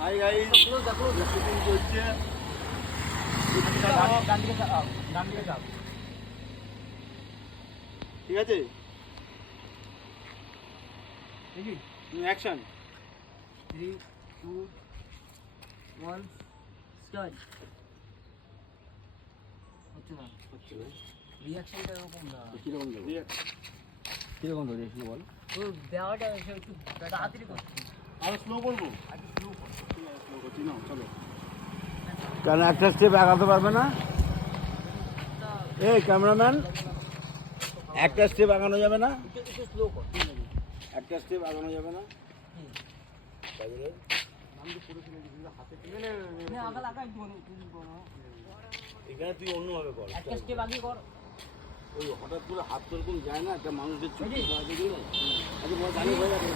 Hi guys, shooting চলছে। ঠিক আছে, অ্যাকশন। 3, 2, 1, স্টার্ট। হচ্ছে না, রিয়াকশনটা এরকম না। কিরকম দেবো? কিরকম দেবো রিয়াকশন বল? তো দেওয়াটা একটু তাড়াতাড়ি করছি। আরো স্লো করবো? একটু স্লো কর। ঠিক আছে, স্লো করছি না, চলো। কেন একটা স্টেপ আগাতে পারবে না? এই ক্যামেরাম্যান, একটা স্টেপ আগানো যাবে না? একটু স্লো কর। একটা স্টেপ আগানো যাবে না? এখানে তুই অন্যভাবে কর। একটা স্টেপ আগে কর। ওই হঠাৎ করে হাত তোরকম যায় না, একটা মানুষের চুক্তি আচ্ছা জানি হয়ে যাবে।